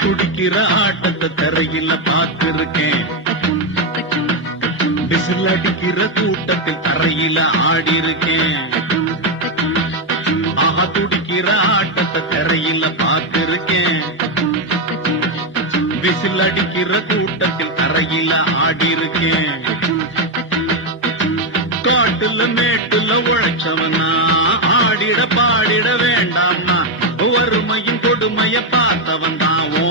துடிக்கிற ஆட்டத்தை தரையில பார்த்திருக்கேன், விசில் அடிக்கிற கூட்டத்தில் தரையில ஆடி இருக்கேன். ஆஹா, துடிக்கிற ஆட்டத்தை தரையில பார்த்திருக்கேன், விசில் அடிக்கிற கூட்டத்தில் தரையில ஆடி இருக்கேன். காட்டுல மேட்டுல உழைச்சவனா, ஆடிட பாடிட வேண்டாம்னா, வறுமையின் கொடுமைய பார்த்தவன்